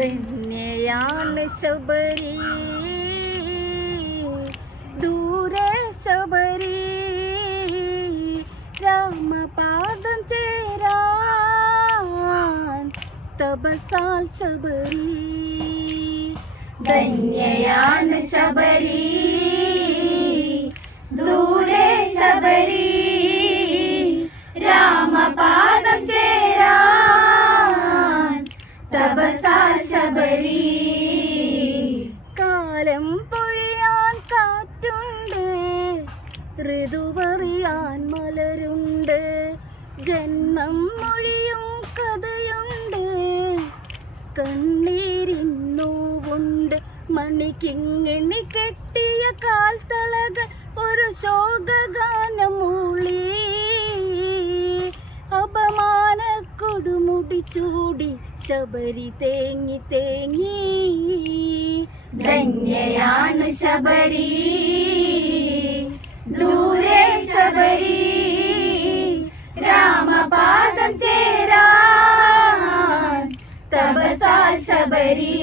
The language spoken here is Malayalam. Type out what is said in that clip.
ധന്യയാണ് ശബരി. ദൂരെ ശബരി. രാമപാദം ചേരാൻ തപസാൽ ശബരി. ധന്യയാണ് ശബരി. തപസാൽ ശബരി. കാലം പൊഴിയാൻ കാറ്റുണ്ട്. ഋതുപറിയാൻ മലരുണ്ട്. ജന്മം മൊഴിയും കഥയുണ്ട്. കണ്ണീരിന്നൂവുണ്ട് മണിക്കിങ്ങിണി കെട്ടിയ കാൽത്തളകൾ ഒരു ശോകഗാനം കൊടുമുടി ചൂടി ശബരി തേങ്ങി തേങ്ങി. ധന്യയാണ് ശബരി. ദൂരെ ശബരി. രാമപാദം ചേരാൻ തപസാ ശബരി.